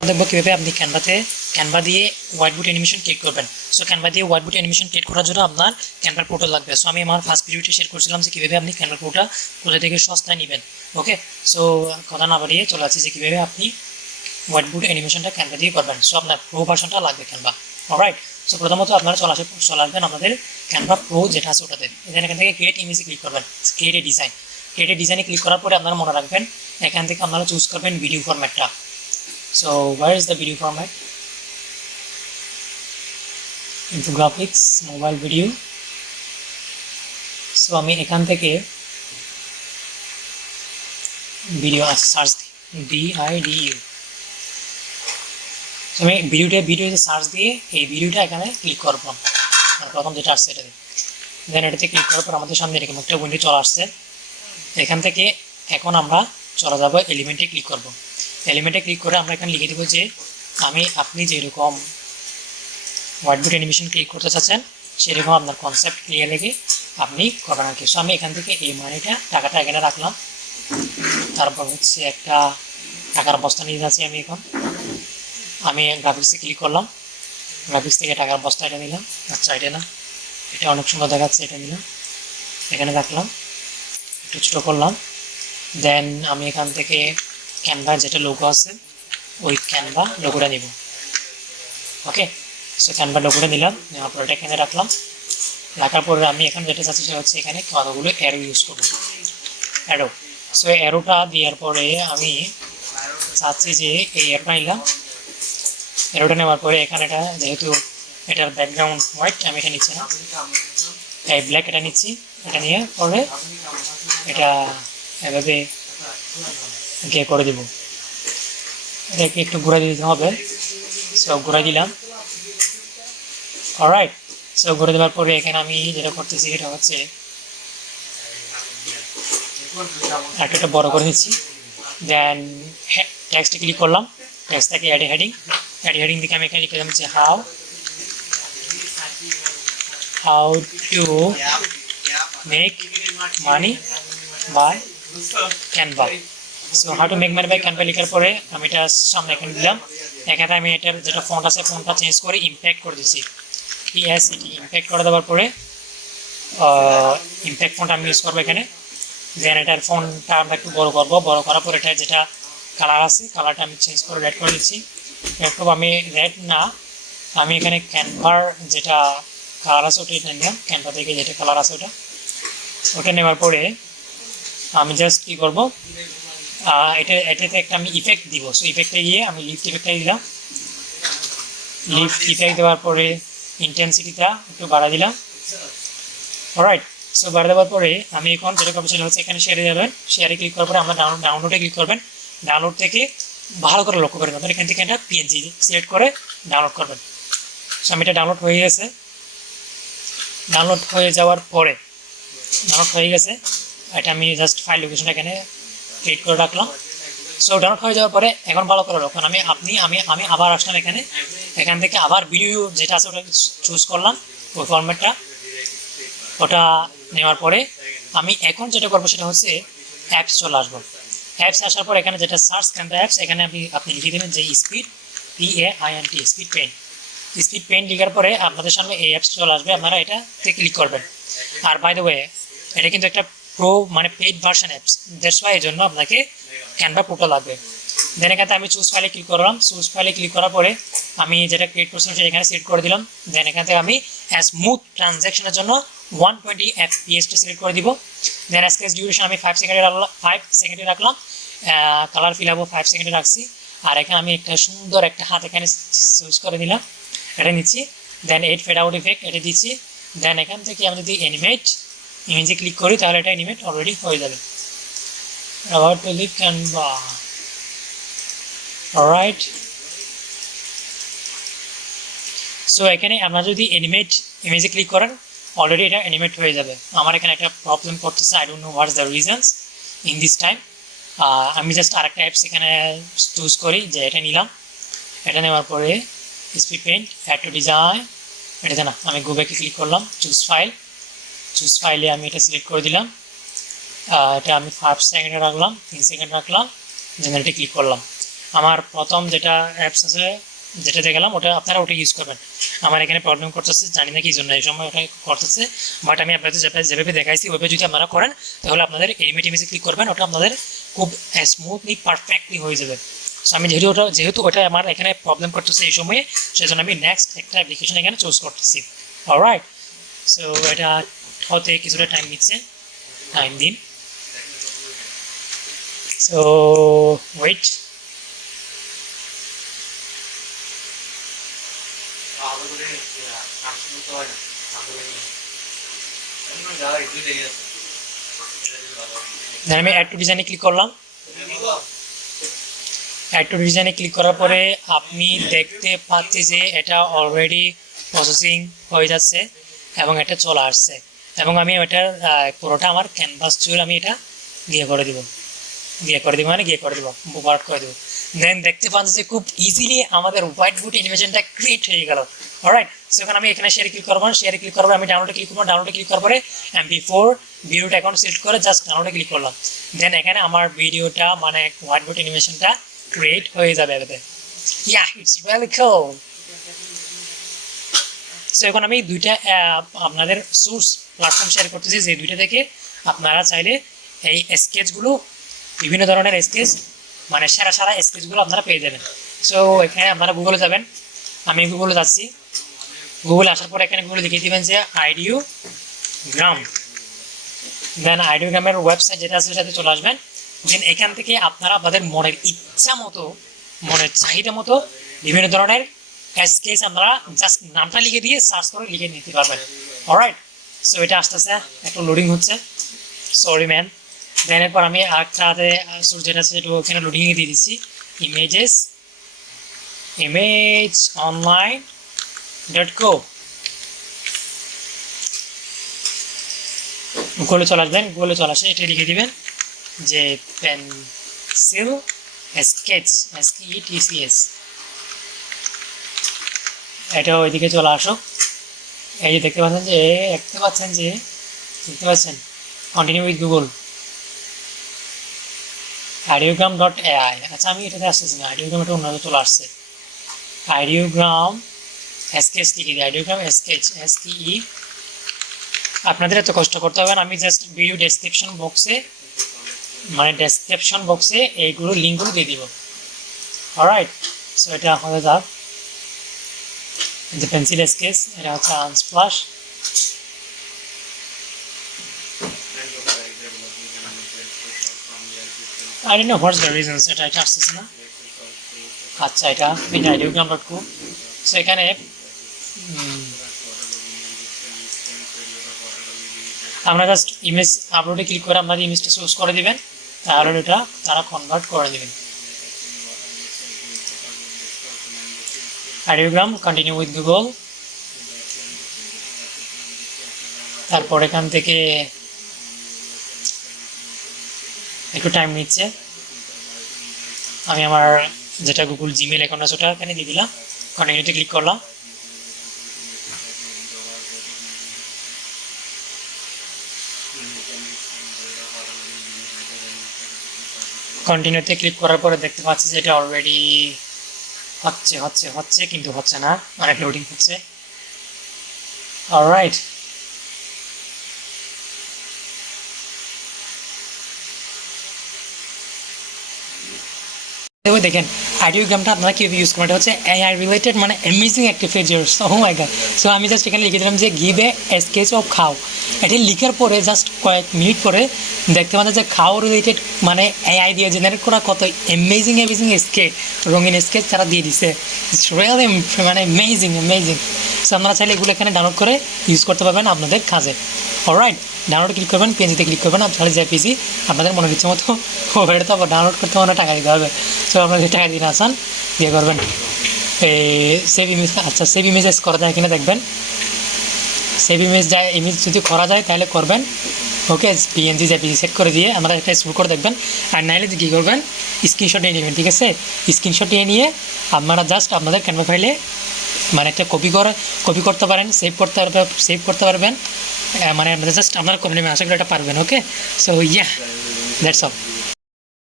দেখবো কীভাবে আপনি ক্যানভা দিয়ে হোয়াইট বোর্ড অ্যানিমেশন ক্রিয়েট করবেন। সো ক্যানভা দিয়ে হোয়াইট বোর্ড অ্যানিমেশন ক্রিয়েট করার জন্য আপনার ক্যানভার পোর্টাল লাগবে। সো আমি আমার ফার্স্ট ভিডিওটি শেয়ার করছিলাম যে কীভাবে আপনি ক্যানভার পোর্টাল কোথা থেকে সস্তায় নেবেন। ওকে, সো কথা না বাড়িয়ে চলে আসছি যে কীভাবে আপনি হোয়াইট বোর্ড অ্যানিমেশনটা ক্যানভা দিয়ে করবেন। সো আপনার প্রো ভার্সনটা লাগবে ক্যানভা। অলরাইট, সো প্রথমত আপনারা চলে আসবেন আমাদের ক্যানভা প্রো যেটা আছে ওটাতে। এখান থেকে ক্রিয়েট ইমেজে ক্লিক করবেন, ক্রিয়েট ডিজাইনে ক্লিক করার পরে আপনারা মনে রাখবেন এখান থেকে আপনারা চুজ করবেন video ফরম্যাটটা। So where is the video format? Infographics, mobile video. So আমি এখান থেকে ভিডিও সার্চ BIDU। তো আমি ভিডিওতে সার্চ দিয়ে এই ভিডিওটা এখানে ক্লিক করব। প্রথম যেটা আসছে এটাতে, দেন এটাতে ক্লিক করার পর আমাদের সামনে এরকম একটা উইন্ডো চলে আসছে। এখান থেকে এখন আমরা চলে যাব এলিমেন্টে ক্লিক করব। এলিমেন্টে ক্লিক করে আমরা এখানে লিখে দেবো যে আপনি যেরকম হোয়াইট বোর্ড অ্যানিমেশন ক্রিয়েট করতে চাচ্ছেন সেরকম আপনার কনসেপ্ট ক্লিয়ার রেখে আপনি করবেন আর কি। সো আমি এখান থেকে এই টাকাটা এখানে রাখলাম। তারপর হচ্ছে একটা টাকার বস্তা নিয়ে যাচ্ছি আমি গ্রাফিক্সে ক্লিক করলাম, গ্রাফিক্স থেকে টাকার বস্তা এটা নিলাম। আচ্ছা, এটা না, এটা অনেক সুন্দর দেখাচ্ছে, এটা নিলাম, এখানে রাখলাম, একটু ছোটো করলাম। দেন আমি এখান থেকে ক্যানভা যেটা লোগো আছে ওই ক্যানভা লোগোটা নিব। ওকে, সো ক্যানভা লোগোটা নিলাম, নেওয়ার পর এটা এখানে রাখলাম। রাখার পরে আমি এখন যেটা চাচ্ছি সেটা হচ্ছে এখানে কতগুলো অ্যারো ইউজ করব, অ্যারো। সো অ্যারোটা দেওয়ার পরে আমি চাচ্ছি যে এই অ্যারোটা নিলাম। অ্যারোটা নেওয়ার পরে এখানে এটা যেহেতু এটার ব্যাকগ্রাউন্ড হোয়াইট, আমি এটা নিচ্ছি না, এই ব্ল্যাক এটা নিচ্ছি। এটা নিয়ে পরে এটা এভাবে করে দেবো, এটাকে একটু ঘুরে দিতে হবে। সো ঘুরে দিলাম। অলরাইট, সো ঘুরে দেওয়ার পরে এখানে আমি যেটা করতেছি এটা হচ্ছে একটা বড় করে নিচ্ছি। দেন টেক্সটে ক্লিক করলাম, টেক্সট থেকে অ্যাড হেডিং থেকে আমি এখানে লিখে দিলাম যে how to make money by Canva. So how to make money by Canva লেখার পরে আমি এটা সামনে এখানে দিলাম। এখানে আমি এটার যেটা ফন্ট আছে ফন্টটা চেঞ্জ করে ইম্প্যাক্ট করে দিচ্ছি, এটি ইম্প্যাক্ট করে দেওয়ার পরে ইম্প্যাক্ট ফন্ট আমি ইউজ করবো এখানে। দেন এটার ফন্টটা আমরা একটু বড় করবো, বড় করার পর এটা যেটা কালার আছে কালারটা আমি চেঞ্জ করে রেড করে দিচ্ছি। রেড করবো, আমি রেড না, আমি এখানে ক্যানভার যেটা কালার আছে ওটা এটা নিলাম, ক্যানভা থেকে যেটা কালার আছে ওটা নেওয়ার পরে আমি জাস্ট কী করবো, এটাতে একটা আমি ইফেক্ট দিব। সো ইফেক্টে গিয়ে আমি লিফট ইফেক্টটা দিলাম। লিফট ইফেক্ট দেওয়ার পরে ইন্টেন্সিটিটা একটু বাড়া দিলাম। অলরাইট, সো বাড়া দেওয়ার পরে আমি এখন যেটা করবো সেটা হচ্ছে এখানে শেয়ারে যাবেন। শেয়ারে ক্লিক করার পরে আমরা ডাউনলোডে ক্লিক করবেন। ডাউনলোড থেকে ভালো করে লক্ষ্য করবেন, আপনার এখান থেকে একটা পিএনজি সিলেক্ট করে ডাউনলোড করবেন। সো আমি এটা ডাউনলোড হয়ে গেছে। ডাউনলোড হয়ে যাওয়ার পরে ডাউনলোড হয়ে গেছে, এটা আমি জাস্ট ফাইল লোকেশনটা এখানে ক্রিয়েট করে রাখলাম। সো ডাউনলোড হয়ে যাওয়ার পরে এখন ভালো করে রাখুন। আমি আবার আসলাম এখান থেকে আবার ভিডিও যেটা আছে ওটা চুজ করলাম, ওই ফরম্যাটটা। ওটা নেওয়ার পরে আমি এখন যেটা করবো সেটা হচ্ছে অ্যাপস চলে আসবো। অ্যাপস আসার পর এখানে যেটা সার্চ ক্যানভা অ্যাপস, এখানে আপনি লিখে দেবেন যে স্পিড PAINT স্পিড পেইন্ট লিখার পরে আপনাদের সামনে এই অ্যাপস চলে আসবে, আপনারা এটাতে ক্লিক করবেন। আর বাই দ্য ওয়ে এটা কিন্তু একটা প্রো মানে paid version apps, that's why এই জন্য আপনাকে ক্যানভা পোর্টাল লাগবে। দেন এখানে আমি চুজ ফাইলে ক্লিক করলাম। চুজ ফাইলে ক্লিক করার পরে আমি যেটা ক্রিয়েট করছিলাম সেটা এখানে সিলেক্ট করে দিলাম। দেন এখান থেকে আমি স্মুথ ট্রানজ্যাকশনের জন্য 120 FPS সিলেক্ট করে দিব। দেন স্কেচ ডিউরেশন আমি 5 সেকেন্ডে রাখলাম। কালার ফিল হবো 5 সেকেন্ডে রাখছি। আর এখানে আমি একটা সুন্দর একটা হাত এখানে চুজ করে দিলাম, এটা নিচ্ছি। দেন এড ফেড আউট ইফেক্ট এটা দিচ্ছি। দেন এখান থেকে আমি যদি ইমেজে ক্লিক করি তাহলে এটা অ্যানিমেট অলরেডি হয়ে যাবে। About to leave Canva. Alright. So এখানে আমরা যদি ইমেজে ক্লিক করেন অলরেডি এটা অ্যানিমেট হয়ে যাবে। আমার এখানে একটা প্রবলেম করতেছে, I don't know what's the reasons in this time. আমি জাস্ট আরেকটা অ্যাপস এখানে চুজ করি যে এটা নিলাম। এটা নেওয়ার পরে speed paint add to design, এটাতে না, আমি গো ব্যাকে ক্লিক করলাম, চুজ ফাইলে আমি এটা সিলেক্ট করে দিলাম। এটা আমি 5 সেকেন্ডে রাখলাম, 3 সেকেন্ড রাখলাম, জেনারেটে ক্লিক করলাম। আমার প্রথম যেটা অ্যাপস আছে যেটা দেখালাম ওটা আপনারা ওটা ইউজ করবেন। আমার এখানে প্রবলেম করতেছে, জানি না কি জন্য এই সময় ওটা করতেছে, বাট আমি আপনাদের যেভাবে দেখাইছি ওইভাবে যদি আপনারা করেন তাহলে আপনাদের এনিমেট ইমেজে ক্লিক করবেন, ওটা আপনাদের খুব স্মুথলি পারফেক্টলি হয়ে যাবে। সো আমি যেহেতু ওটা আমার এখানে প্রবলেম করতেছে এই সময়ে, সেজন্য আমি নেক্সট একটা অ্যাপ্লিকেশন এখানে চুজ করতেছি। অলরাইট, সো এটা হতে কিছুটা টাইম নিচ্ছে, টাইম দিন। সো ওয়েট, আমি অ্যাড টু ডিজাইনে ক্লিক করলাম। অ্যাড টু ডিজাইনে ক্লিক করার পরে আপনি দেখতে পাচ্ছি যে এটা অলরেডি প্রসেসিং হয়ে যাচ্ছে এবং এটা চলে আসছে, এবং আমি এটার পুরোটা আমার ক্যানভাস চুল আমি এটা গিয়ে করে দিব বুবার্ট করে দেবো। দেন দেখতে পাচ্ছি যে খুব ইজিলি আমাদের হোয়াইট বোর্ড অ্যানিমেশনটা ক্রিয়েট হয়ে গেল। অলরাইট, সো এখন আমি এখানে শেয়ারে ক্লিক করবো, আমি ডাউনলোডে ক্লিক করার পরে MP4 ভিডিওটা অ্যাকাউন্ট সিলেক্ট করে জাস্ট ডাউনলোডে ক্লিক করলাম। দেন এখানে আমার ভিডিওটা মানে হোয়াইট বোর্ড অ্যানিমেশনটা ক্রিয়েট হয়ে যাবে এটাতে। It's really cool. সো এখন আমি দুইটা আপনাদের সোর্স প্ল্যাটফর্ম শেয়ার করতেছি, যে দুইটা থেকে আপনারা চাইলে এই স্কেচগুলো, বিভিন্ন ধরনের স্কেচ মানে সেরা স্কেচগুলো আপনারা পেয়ে যাবেন। সো এখানে আপনারা গুগলে যাবেন, আমি গুগলে যাচ্ছি। গুগলে আসার পর এখানে গুগলে লিখে দেবেন যে আইডিওগ্রাম। দেন আইডিওগ্রামের ওয়েবসাইট যেটা আছে সেটাতে চলে আসবেন। দেন এখান থেকে আপনারা আপনাদের মনের ইচ্ছা মতো, মনের চাহিদা মতো বিভিন্ন ধরনের স্কেচ আপনারা জাস্ট নামটা লিখে দিয়ে সার্চ করে লিখে নিতে পারবেন। অলরাইট, সো এটা আস্তে আস্তে একটু লোডিং হচ্ছে, সরি ম্যান। দেন এরপর আমি আরেকটা সোর্স যেটা আছে সেটা ওখানে লোডিংয়ে দিয়ে দিচ্ছি, imageonline.co। গুগলে চলে আসবেন, গুগলে চলে আসে এটা লিখে দিবেন যে পেন্সিল স্কেচ, SKETCH। এটা ওইদিকে চলে আসো। এই যে দেখতে পাচ্ছেন কন্টিনিউ উইথ গুগল আইডিওগ্রাম.ai। আচ্ছা, আমি এটাতে আসতেছি না, আইডিওগ্রাম এটা অন্যভাবে চলে আসছে। আইডিওগ্রাম স্কেচ লিখে দিই, আইডিওগ্রাম স্কেচ SKE। আপনাদের এত কষ্ট করতে হবে না, আমি জাস্ট ভিডিও ডেসক্রিপশন বক্সে এইগুলো লিঙ্কগুলো দিয়ে দিব। অলরাইট, সো এটা হয়ে যাক যে পেন্সিল স্কেচ, এটা হচ্ছে আনস্প্লাশ। I don't know what's the reasons এটা আসতেছে না। আচ্ছা, এটা audiogram.co। সো এখানে আমরা জাস্ট ইমেজ আপলোডে ক্লিক করে আপনার ইমেজটা চুজ করে দিবেন, তাহলে এটা তারা কনভার্ট করে দেবেন। Ideogram continue with Google. তারপর এখান থেকে একটু টাইম নিচ্ছে, আমি আমার যেটা গুগল জিমেল অ্যাকাউন্ট আছে ওটা এখানে দিয়ে দিলাম, কন্টিনিউতে ক্লিক করলাম। কন্টিনিউতে ক্লিক করার পরে দেখতে পাচ্ছি যে এটা অলরেডি হচ্ছে কিন্তু হচ্ছে না, অনেক লোডিং হচ্ছে। অলরাইট, দেখেন আইডিওগ্রামটা আপনারা কীভাবে ইউজ করবেন, এটা হচ্ছে AI রিলেটেড, মানে অ্যামেজিং একটা ফিচার্স। ও মাই গড। সো আমি জাস্ট এখানে লিখে দিলাম যে গিভ এ স্কেচ অফ খাও। এটা লিখার পরে জাস্ট কয়েক মিনিট পরে দেখতে পাচ্ছেন যে খাও রিলেটেড মানে AI দিয়ে জেনারেট করা কত অ্যামেজিং স্কেচ, রঙিন স্কেচ তারা দিয়ে দিছে। ইটস রিয়েলি মানে অ্যামেজিং। সো আপনারা চাইলে এগুলো এখানে ডাউনলোড করে ইউজ করতে পারবেন আপনাদের কাজে। অলরাইট, ডাউনলোড ক্লিক করবেন, PNG-তে ক্লিক করবেন, আপনারা যে পিসি আপনাদের মনের ইচ্ছে মতো ওটা তো ডাউনলোড করতে অনেক টাকা দিতে হবে। সো আপনারা যে টাকা দিন আসান দিয়ে করবেন সেভ ইমেজ। আচ্ছা, সেভ ইমেজেস করা যায় কিনা দেখবেন, সেভ ইমেজ যদি করা যায় তাহলে করবেন। ওকে, PNG জেপিজি সেট করে দিয়ে আমরা একটা শুরু করে দেখবেন। আর নাইলে কী করবেন, স্ক্রিনশট নিয়ে নেবেন। ঠিক আছে, স্ক্রিনশট নিয়ে আপনারা জাস্ট আপনাদের ক্যানভা ফাইলে মানে একটা কপি করতে পারেন, সেভ করতে পারবেন। মানে আপনারা জাস্ট আপনারা করে নেবেন, আশা করি এটা পারবেন। ওকে, সো দ্যাটস অল।